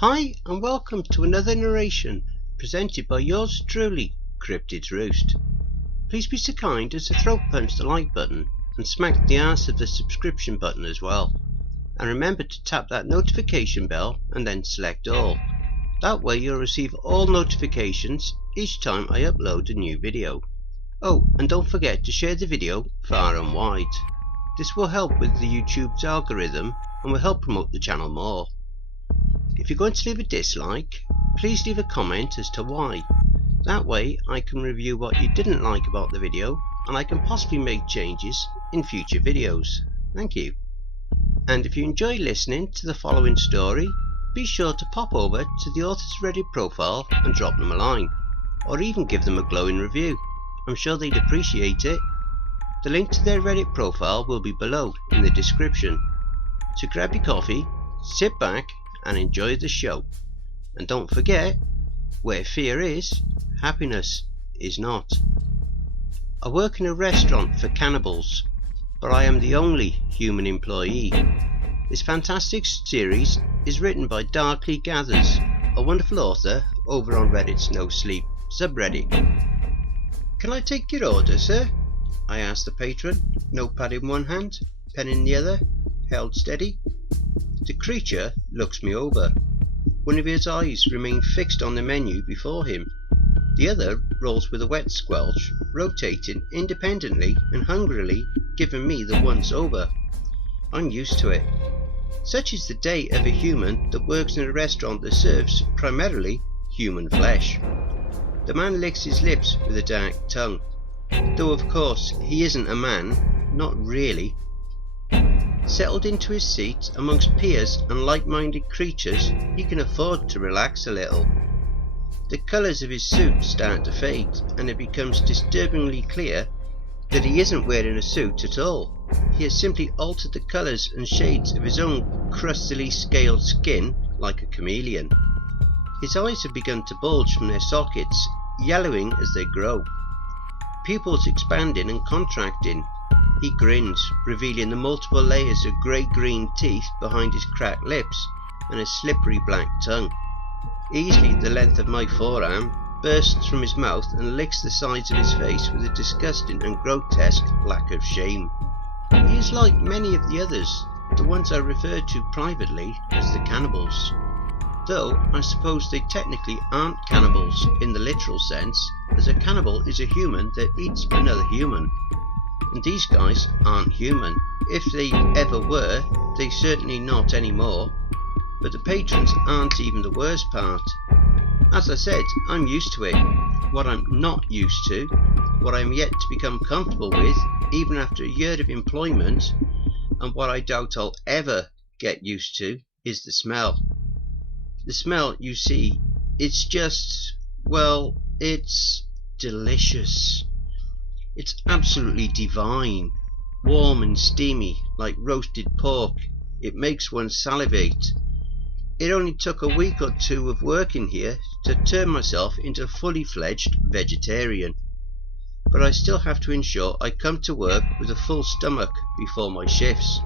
Hi and welcome to another narration presented by yours truly, Cryptids Roost. Please be so kind as to throat punch the like button and smack the ass of the subscription button as well. And remember to tap that notification bell and then select all. That way you'll receive all notifications each time I upload a new video. Oh, and don't forget to share the video far and wide. This will help with the YouTube's algorithm and will help promote the channel more. If you're going to leave a dislike, please leave a comment as to why. That way I can review what you didn't like about the video and I can possibly make changes in future videos. Thank you. And if you enjoy listening to the following story, be sure to pop over to the author's Reddit profile and drop them a line, or even give them a glowing review. I'm sure they'd appreciate it. The link to their Reddit profile will be below in the description. So grab your coffee, sit back and enjoy the show. And don't forget, where fear is, happiness is not. I work in a restaurant for cannibals, but I am the only human employee. This fantastic series is written by Darkly Gathers, a wonderful author over on Reddit's NoSleep subreddit. Can I take your order, sir? I asked the patron, notepad in one hand, pen in the other, held steady. The creature looks me over. One of his eyes remains fixed on the menu before him. The other rolls with a wet squelch, rotating independently and hungrily giving me the once over. I'm used to it. Such is the day of a human that works in a restaurant that serves primarily human flesh. The man licks his lips with a dark tongue. Though of course he isn't a man, not really. Settled into his seat amongst peers and like-minded creatures, he can afford to relax a little. The colours of his suit start to fade, and it becomes disturbingly clear that he isn't wearing a suit at all. He has simply altered the colours and shades of his own crustily scaled skin like a chameleon. His eyes have begun to bulge from their sockets, yellowing as they grow, pupils expanding and contracting. He grins, revealing the multiple layers of grey-green teeth behind his cracked lips and a slippery black tongue. Easily the length of my forearm bursts from his mouth and licks the sides of his face with a disgusting and grotesque lack of shame. He is like many of the others, the ones I referred to privately as the cannibals. Though I suppose they technically aren't cannibals in the literal sense, as a cannibal is a human that eats another human. And these guys aren't human. If they ever were, they certainly not anymore. But the patrons aren't even the worst part. As I said, I'm used to it. What I'm not used to, what I'm yet to become comfortable with, even after a year of employment, and what I doubt I'll ever get used to, is the smell. The smell, you see, it's just, well, it's delicious. It's absolutely divine, warm and steamy like roasted pork. It makes one salivate. It only took a week or two of working here to turn myself into a fully fledged vegetarian. But I still have to ensure I come to work with a full stomach before my shifts,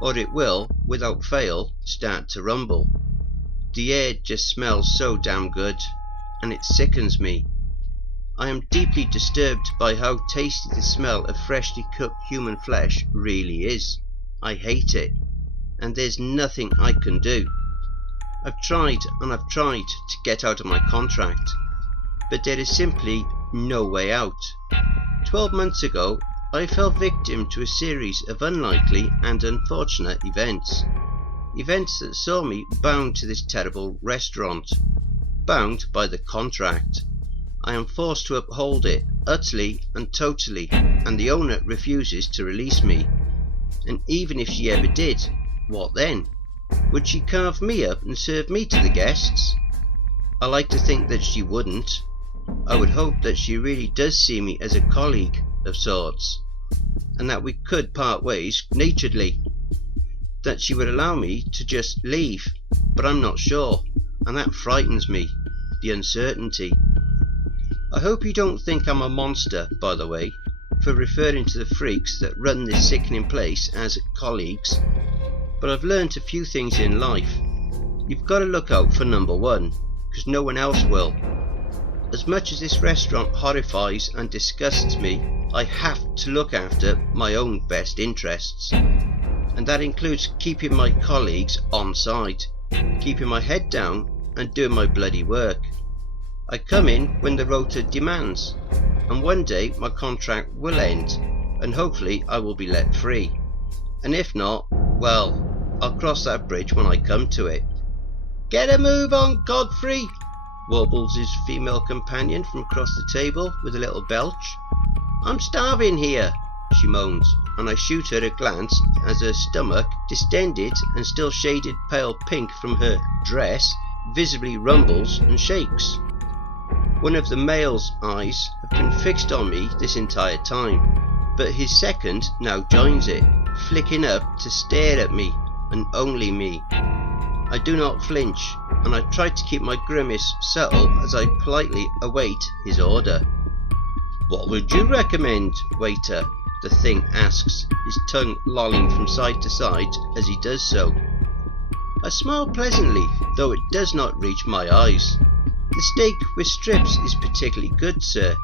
or it will, without fail, start to rumble. The air just smells so damn good, and it sickens me. I am deeply disturbed by how tasty the smell of freshly cooked human flesh really is. I hate it, and there's nothing I can do. I've tried and I've tried to get out of my contract, but there is simply no way out. 12 months ago, I fell victim to a series of unlikely and unfortunate events. Events that saw me bound to this terrible restaurant, bound by the contract. I am forced to uphold it utterly and totally, and the owner refuses to release me. And even if she ever did, what then? Would she carve me up and serve me to the guests? I like to think that she wouldn't. I would hope that she really does see me as a colleague of sorts, and that we could part ways naturedly. That she would allow me to just leave, but I'm not sure, and that frightens me, the uncertainty. I hope you don't think I'm a monster, by the way, for referring to the freaks that run this sickening place as colleagues, but I've learnt a few things in life. You've got to look out for number one, because no one else will. As much as this restaurant horrifies and disgusts me, I have to look after my own best interests. And that includes keeping my colleagues on side, keeping my head down and doing my bloody work. I come in when the rota demands, and one day my contract will end, and hopefully I will be let free. And if not, well, I'll cross that bridge when I come to it. "Get a move on, Godfrey," warbles his female companion from across the table with a little belch. "I'm starving here," she moans, and I shoot her a glance as her stomach, distended and still shaded pale pink from her dress, visibly rumbles and shakes. One of the male's eyes have been fixed on me this entire time, but his second now joins it, flicking up to stare at me, and only me. I do not flinch, and I try to keep my grimace subtle as I politely await his order. "What would you recommend, waiter?" the thing asks, his tongue lolling from side to side as he does so. I smile pleasantly, though it does not reach my eyes. "The steak with strips is particularly good, sir,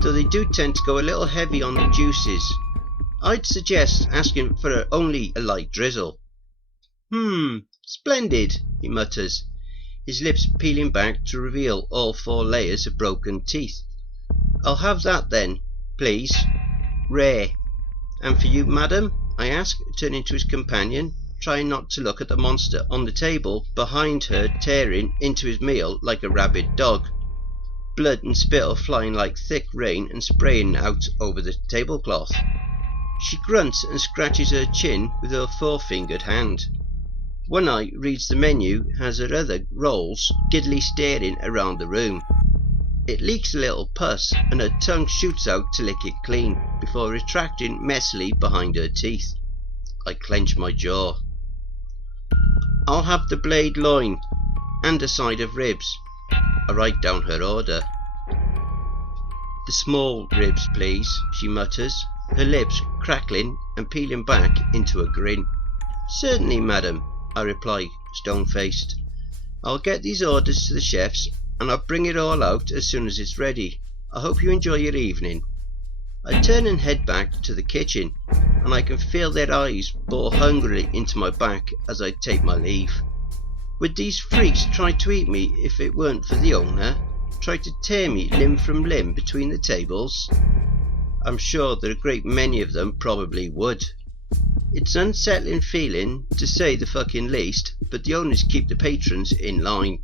though they do tend to go a little heavy on the juices. I'd suggest asking for only a light drizzle." Splendid," he mutters, his lips peeling back to reveal all 4 layers of broken teeth. "I'll have that then, please. Rare. And for you, madam?" I ask, turning to his companion, trying not to look at the monster on the table behind her tearing into his meal like a rabid dog, blood and spittle flying like thick rain and spraying out over the tablecloth. She grunts and scratches her chin with her 4-fingered hand. One eye reads the menu as her other rolls, giddily staring around the room. It leaks a little pus and her tongue shoots out to lick it clean, before retracting messily behind her teeth. I clench my jaw. "I'll have the blade loin and a side of ribs." I write down her order. "The small ribs, please," she mutters, her lips crackling and peeling back into a grin. "Certainly, madam," I reply, stone-faced. "I'll get these orders to the chefs, and I'll bring it all out as soon as it's ready. I hope you enjoy your evening." I turn and head back to the kitchen, and I can feel their eyes bore hungrily into my back as I take my leave. Would these freaks try to eat me if it weren't for the owner? Try to tear me limb from limb between the tables? I'm sure that a great many of them probably would. It's an unsettling feeling, to say the fucking least, but the owners keep the patrons in line.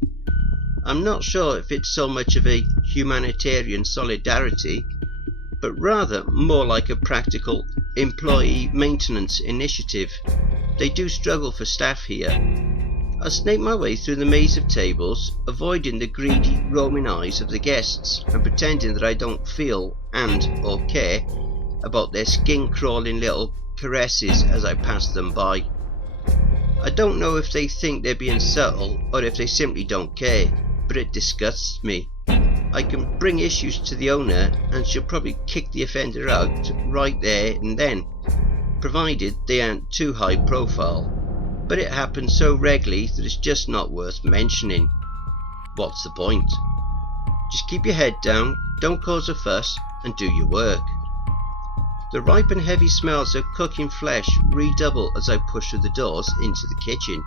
I'm not sure if it's so much of a humanitarian solidarity, but rather more like a practical employee maintenance initiative. They do struggle for staff here. I snake my way through the maze of tables, avoiding the greedy roaming eyes of the guests, and pretending that I don't feel or care about their skin-crawling little caresses as I pass them by. I don't know if they think they're being subtle, or if they simply don't care, but it disgusts me. I can bring issues to the owner, and she'll probably kick the offender out right there and then, provided they aren't too high profile. But it happens so regularly that it's just not worth mentioning. What's the point? Just keep your head down, don't cause a fuss, and do your work. The ripe and heavy smells of cooking flesh redouble as I push through the doors into the kitchen.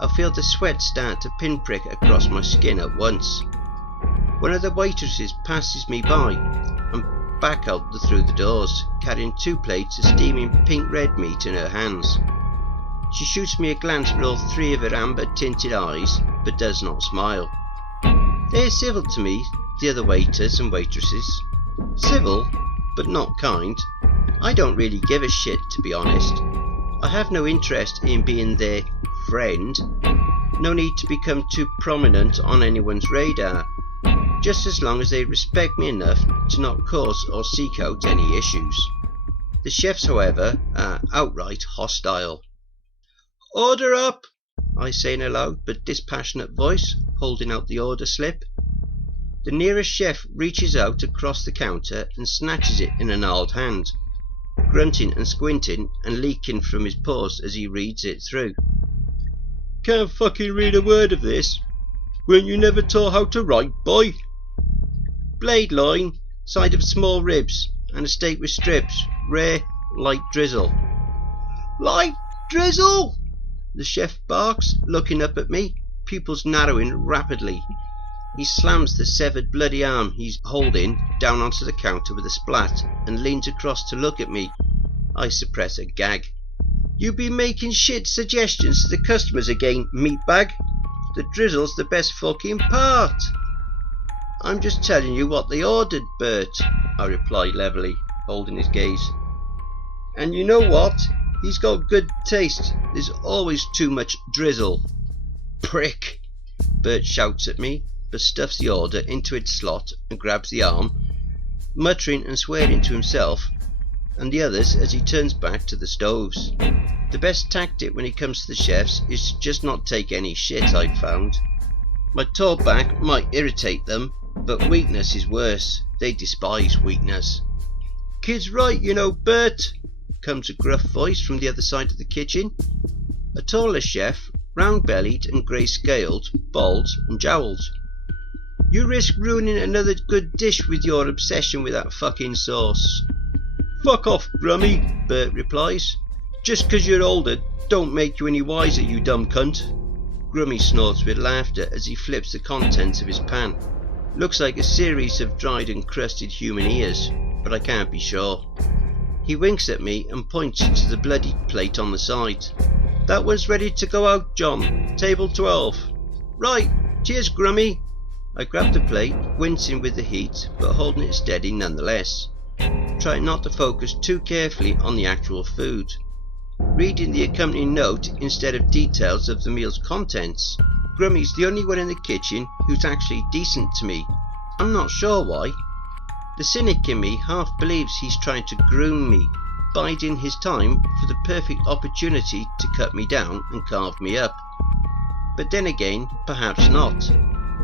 I feel the sweat start to pinprick across my skin at once. One of the waitresses passes me by and back out through the doors, carrying 2 plates of steaming pink-red meat in her hands. She shoots me a glance with all 3 of her amber-tinted eyes, but does not smile. They're civil to me, the other waiters and waitresses. Civil, but not kind. I don't really give a shit, to be honest. I have no interest in being their friend. No need to become too prominent on anyone's radar, just as long as they respect me enough to not cause or seek out any issues. The chefs, however, are outright hostile. "Order up," I say in a loud but dispassionate voice, holding out the order slip. The nearest chef reaches out across the counter and snatches it in a gnarled hand, grunting and squinting and leaking from his paws as he reads it through. Can't fucking read a word of this. Weren't you never taught how to write, boy? Blade loin, side of small ribs, and a steak with strips, rare, light drizzle. Light drizzle? The chef barks, looking up at me, pupils narrowing rapidly. He slams the severed bloody arm he's holding down onto the counter with a splat and leans across to look at me. I suppress a gag. You be making shit suggestions to the customers again, meatbag. The drizzle's the best fucking part. I'm just telling you what they ordered, Bert, I replied levelly, holding his gaze. And you know what? He's got good taste. There's always too much drizzle. Prick! Bert shouts at me, but stuffs the order into its slot and grabs the arm, muttering and swearing to himself and the others as he turns back to the stoves. The best tactic when it comes to the chefs is to just not take any shit, I've found. My tall back might irritate them, but weakness is worse. They despise weakness. Kid's right, you know, Bert, comes a gruff voice from the other side of the kitchen. A taller chef, round-bellied and grey-scaled, bald and jowled. You risk ruining another good dish with your obsession with that fucking sauce. Fuck off, Grummy, Bert replies. Just 'cause you're older don't make you any wiser, you dumb cunt. Grummy snorts with laughter as he flips the contents of his pan. Looks like a series of dried and crusted human ears, but I can't be sure. He winks at me and points to the bloody plate on the side. That one's ready to go out, John. Table 12. Right, cheers, Grummy. I grab the plate, wincing with the heat, but holding it steady nonetheless. Trying not to focus too carefully on the actual food. Reading the accompanying note instead of details of the meal's contents. Grummy's the only one in the kitchen who's actually decent to me. I'm not sure why. The cynic in me half believes he's trying to groom me, biding his time for the perfect opportunity to cut me down and carve me up. But then again, perhaps not.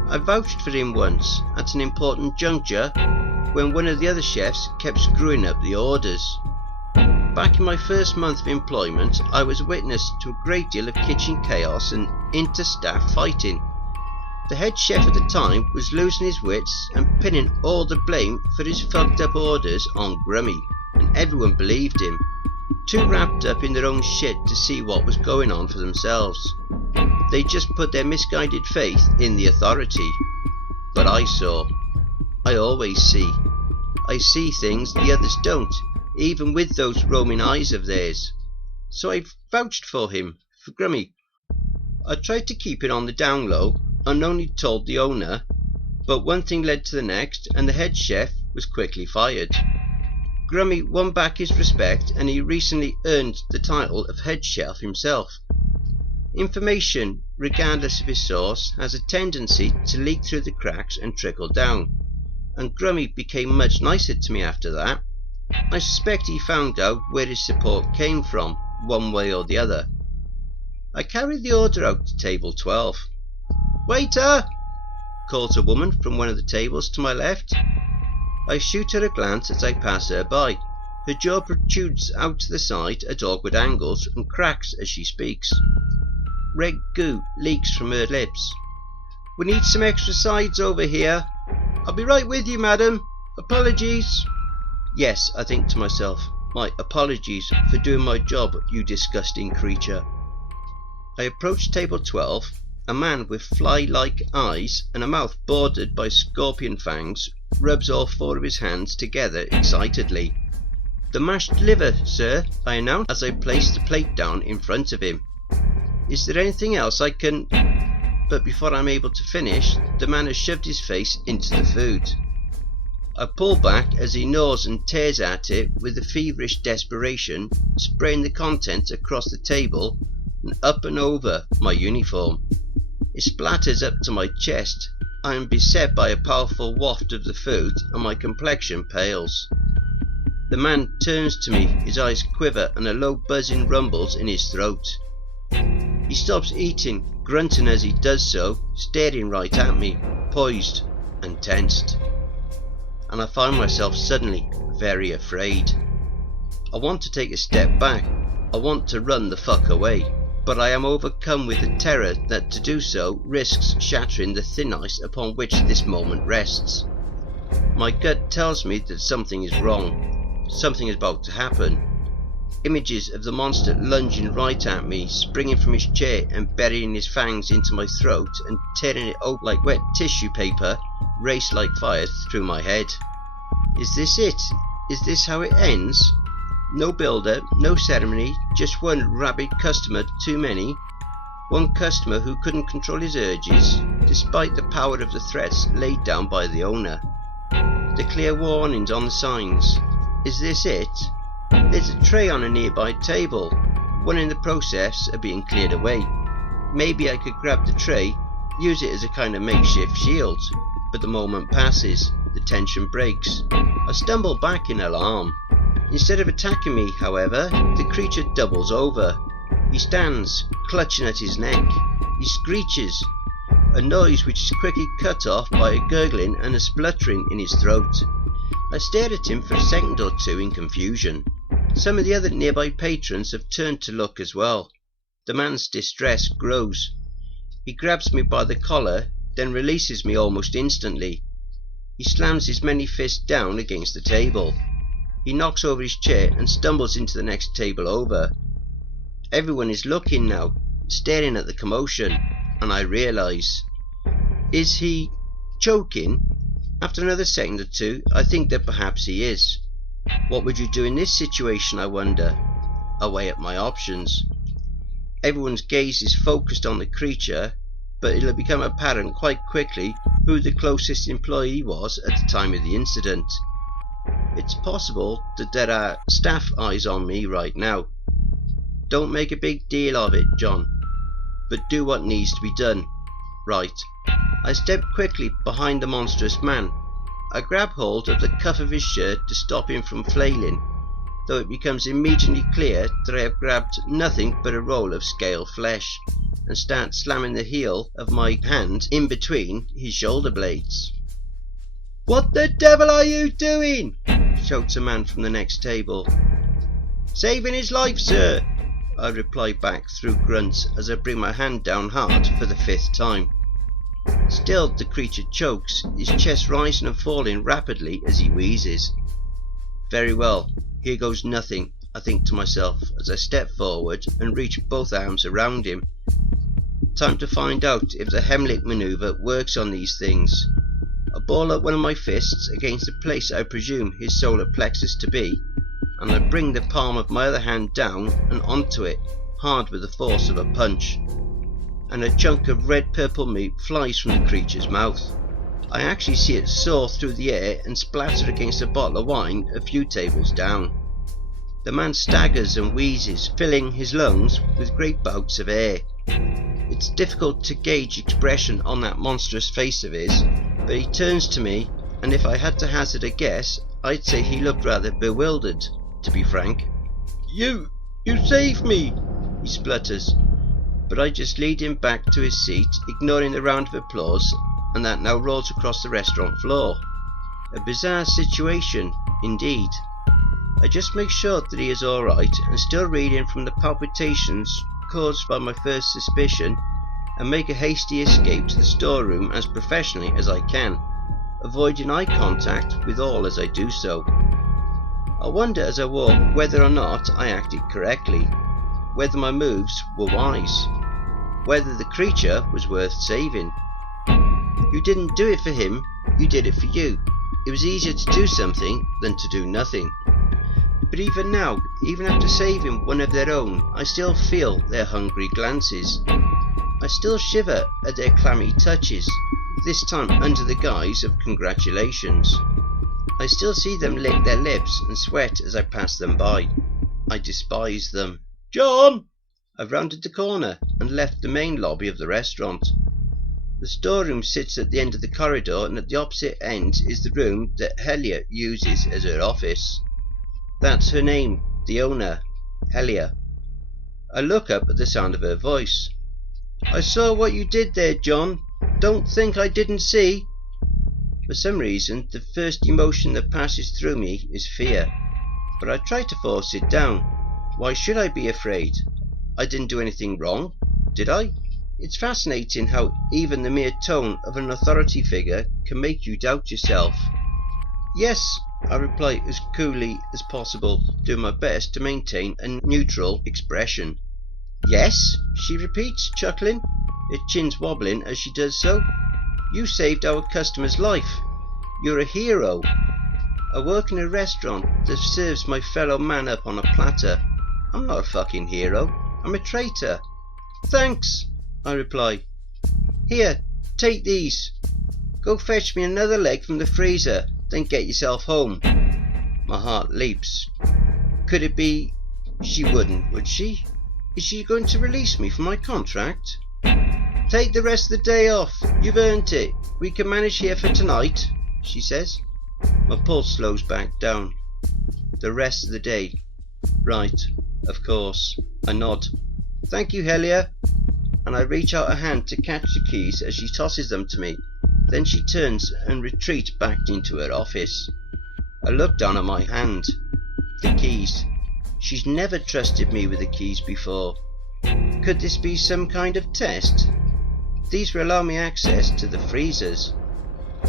I vouched for him once at an important juncture when one of the other chefs kept screwing up the orders. Back in my first month of employment, I was witness to a great deal of kitchen chaos and inter-staff fighting. The head chef at the time was losing his wits and pinning all the blame for his fucked up orders on Grummy, and everyone believed him, too wrapped up in their own shit to see what was going on for themselves. They just put their misguided faith in the authority. But I saw. I always see. I see things the others don't, even with those roaming eyes of theirs. So I vouched for him, for Grummy. I tried to keep it on the down low, and only told the owner, but one thing led to the next, and the head chef was quickly fired. Grummy won back his respect, and he recently earned the title of head chef himself. Information, regardless of his source, has a tendency to leak through the cracks and trickle down, and Grummy became much nicer to me after that. I suspect he found out where his support came from, one way or the other. I carried the order out to table 12. Waiter! Calls a woman from one of the tables to my left. I shoot her a glance as I pass her by. Her jaw protrudes out to the side at awkward angles and cracks as she speaks. Red goo leaks from her lips. We need some extra sides over here. I'll be right with you, madam. Apologies. Yes, I think to myself, my apologies for doing my job, you disgusting creature. I approach table 12. A man with fly-like eyes and a mouth bordered by scorpion fangs rubs all four of his hands together excitedly. The mashed liver, sir, I announce as I place the plate down in front of him. Is there anything else I can... But before I'm able to finish, the man has shoved his face into the food. I pull back as he gnaws and tears at it with a feverish desperation, spraying the contents across the table and up and over my uniform. It splatters up to my chest. I am beset by a powerful waft of the food and my complexion pales. The man turns to me, his eyes quiver and a low buzzing rumbles in his throat. He stops eating, grunting as he does so, staring right at me, poised and tensed. And I find myself suddenly very afraid. I want to take a step back. I want to run the fuck away. but I am overcome with the terror that to do so risks shattering the thin ice upon which this moment rests. My gut tells me that something is wrong. Something is about to happen. Images of the monster lunging right at me, springing from his chair and burying his fangs into my throat and tearing it open like wet tissue paper race like fire through my head. Is this it? Is this how it ends? No build-up, no ceremony, just one rabid customer too many. One customer who couldn't control his urges, despite the power of the threats laid down by the owner. The clear warnings on the signs. Is this it? There's a tray on a nearby table, one in the process of being cleared away. Maybe I could grab the tray, use it as a kind of makeshift shield, but the moment passes, the tension breaks. I stumble back in alarm. Instead of attacking me, however, the creature doubles over. He stands, clutching at his neck. He screeches, a noise which is quickly cut off by a gurgling and a spluttering in his throat. I stared at him for a second or two in confusion. Some of the other nearby patrons have turned to look as well. The man's distress grows. He grabs me by the collar, then releases me almost instantly. He slams his many fists down against the table. He knocks over his chair and stumbles into the next table over. Everyone is looking now, staring at the commotion, and I realise. Is he choking? After another second or two, I think that perhaps he is. What would you do in this situation, I wonder? I weigh up my options. Everyone's gaze is focused on the creature, but it'll become apparent quite quickly who the closest employee was at the time of the incident. It's possible that there are staff eyes on me right now. Don't make a big deal of it, John, but do what needs to be done. Right. I step quickly behind the monstrous man. I grab hold of the cuff of his shirt to stop him from flailing, though it becomes immediately clear that I have grabbed nothing but a roll of scale flesh, and start slamming the heel of my hand in between his shoulder blades. "What the devil are you doing?" shouts a man from the next table. "Saving his life, sir," I reply back through grunts as I bring my hand down hard for the 5th time. Still the creature chokes, his chest rising and falling rapidly as he wheezes. Very well, here goes nothing, I think to myself as I step forward and reach both arms around him. Time to find out if the Heimlich manoeuvre works on these things. I ball up one of my fists against the place I presume his solar plexus to be, and I bring the palm of my other hand down and onto it, hard with the force of a punch. And a chunk of red-purple meat flies from the creature's mouth. I actually see it soar through the air and splatter against a bottle of wine a few tables down. The man staggers and wheezes, filling his lungs with great bouts of air. It's difficult to gauge expression on that monstrous face of his, but he turns to me, and if I had to hazard a guess, I'd say he looked rather bewildered, to be frank. You saved me," he splutters, but I just lead him back to his seat, ignoring the round of applause, and that now rolls across the restaurant floor. A bizarre situation, indeed. I just make sure that he is alright, and still reeling from the palpitations caused by my first suspicion, and make a hasty escape to the storeroom as professionally as I can, avoiding eye contact with all as I do so. I wonder as I walk whether or not I acted correctly, whether my moves were wise, whether the creature was worth saving. You didn't do it for him, you did it for you. It was easier to do something than to do nothing. But even now, even after saving one of their own, I still feel their hungry glances. I still shiver at their clammy touches, this time under the guise of congratulations. I still see them lick their lips and sweat as I pass them by. I despise them. "John!" I've rounded the corner and left the main lobby of the restaurant. The storeroom sits at the end of the corridor, and at the opposite end is the room that Helia uses as her office. That's her name, the owner, Helia. I look up at the sound of her voice. "I saw what you did there, John. Don't think I didn't see." For some reason, the first emotion that passes through me is fear, but I try to force it down. Why should I be afraid? I didn't do anything wrong, did I? It's fascinating how even the mere tone of an authority figure can make you doubt yourself. Yes, I reply as coolly as possible, doing my best to maintain a neutral expression. Yes, she repeats, chuckling, her chin's wobbling as she does so. You saved our customer's life. You're a hero. I work in a restaurant that serves my fellow man up on a platter. I'm not a fucking hero. I'm a traitor. Thanks, I reply. Here, take these. Go fetch me another leg from the freezer, then get yourself home. My heart leaps. Could it be... She wouldn't, would she? Is she going to release me from my contract? Take the rest of the day off. You've earned it. We can manage here for tonight, she says. My pulse slows back down. The rest of the day. Right, of course. I nod. Thank you, Helia. And I reach out a hand to catch the keys as she tosses them to me. Then she turns and retreats back into her office. I look down at my hand. The keys. She's never trusted me with the keys before. Could this be some kind of test? These will allow me access to the freezers.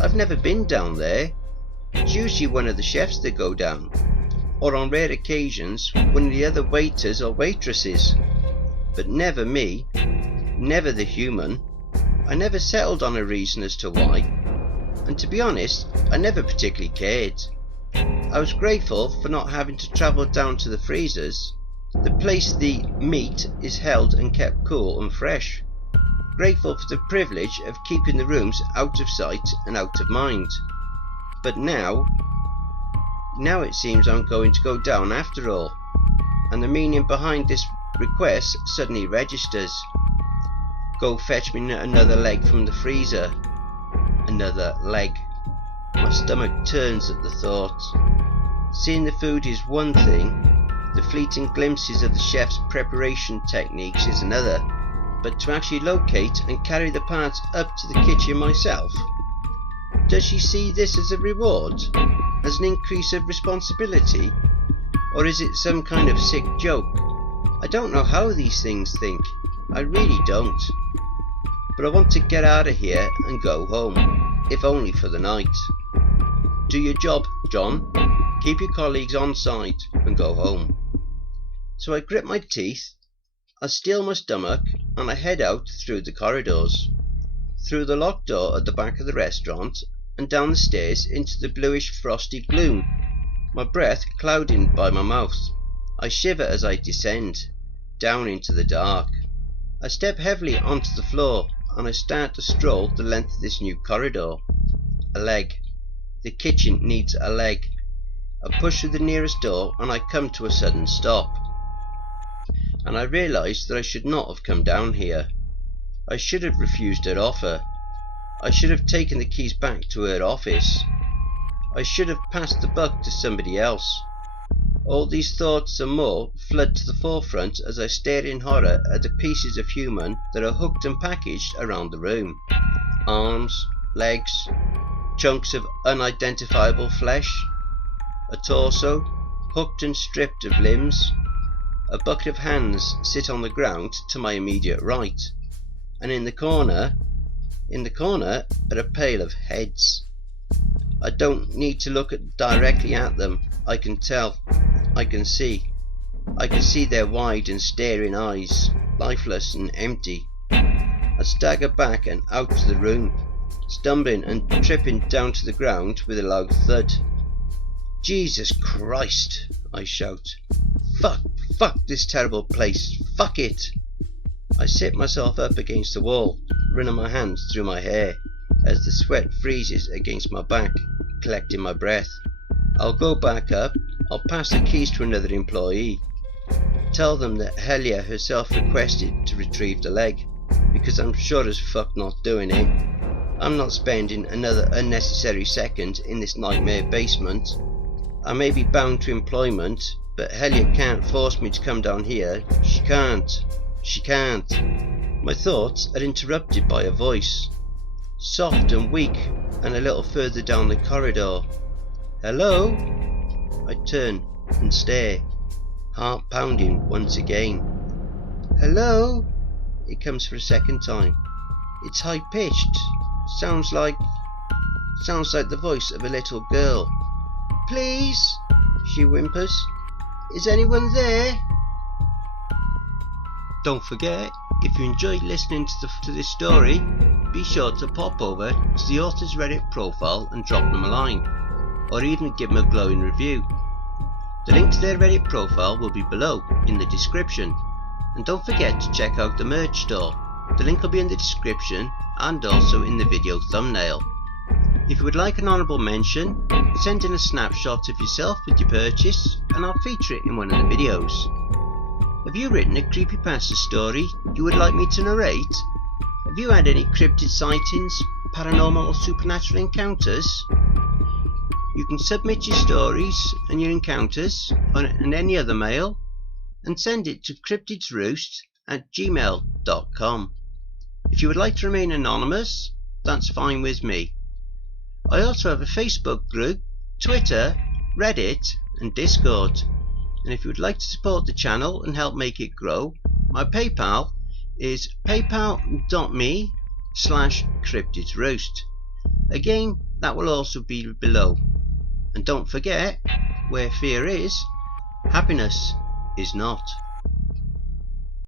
I've never been down there. It's usually one of the chefs that go down, or on rare occasions one of the other waiters or waitresses. But never me, never the human. I never settled on a reason as to why, and to be honest, I never particularly cared. I was grateful for not having to travel down to the freezers, the place the meat is held and kept cool and fresh. Grateful for the privilege of keeping the rooms out of sight and out of mind. But now it seems I'm going to go down after all, and the meaning behind this request suddenly registers. Go fetch me another leg from the freezer. Another leg. My stomach turns at the thought. Seeing the food is one thing, the fleeting glimpses of the chef's preparation techniques is another, but to actually locate and carry the parts up to the kitchen myself? Does she see this as a reward? As an increase of responsibility? Or is it some kind of sick joke? I don't know how these things think. I really don't. But I want to get out of here and go home, if only for the night. Do your job, John. Keep your colleagues on side and go home. So I grit my teeth, I steel my stomach, and I head out through the corridors, through the locked door at the back of the restaurant, and down the stairs into the bluish frosty gloom, my breath clouding by my mouth. I shiver as I descend, down into the dark. I step heavily onto the floor, and I start to stroll the length of this new corridor. A leg. The kitchen needs a leg. I push through the nearest door, and I come to a sudden stop. And I realise that I should not have come down here. I should have refused her offer. I should have taken the keys back to her office. I should have passed the buck to somebody else. All these thoughts and more flood to the forefront as I stare in horror at the pieces of human that are hooked and packaged around the room. Arms, legs, chunks of unidentifiable flesh, a torso, hooked and stripped of limbs. A bucket of hands sit on the ground to my immediate right, and in the corner are a pail of heads. I don't need to look directly at them. I can tell. I can see their wide and staring eyes, lifeless and empty. I stagger back and out to the room, stumbling and tripping down to the ground with a loud thud. Jesus Christ, I shout. Fuck this terrible place. Fuck it. I sit myself up against the wall, running my hands through my hair as the sweat freezes against my back, collecting my breath. I'll go back up. I'll pass the keys to another employee. Tell them that Helia herself requested to retrieve the leg, because I'm sure as fuck not doing it. I'm not spending another unnecessary second in this nightmare basement. I may be bound to employment, but Helia can't force me to come down here. She can't. My thoughts are interrupted by a voice, soft and weak, and a little further down the corridor. Hello? I turn and stare, heart pounding once again. Hello? It comes for a second time. It's high pitched. Sounds like the voice of a little girl. Please? She whimpers. Is anyone there? Don't forget, if you enjoyed listening to this story, be sure to pop over to the author's Reddit profile and drop them a line, or even give them a glowing review. The link to their Reddit profile will be below in the description, and don't forget to check out the merch store. The link will be in the description and also in the video thumbnail. If you would like an honourable mention, send in a snapshot of yourself with your purchase and I'll feature it in one of the videos. Have you written a creepypasta story you would like me to narrate? Have you had any cryptid sightings, paranormal or supernatural encounters? You can submit your stories and your encounters on any other mail and send it to cryptidsroost@gmail.com. If you would like to remain anonymous, that's fine with me. I also have a Facebook group, Twitter, Reddit and Discord. And if you would like to support the channel and help make it grow, my PayPal is paypal.me/cryptidsroost. Again, that will also be below. And don't forget, where fear is, happiness is not.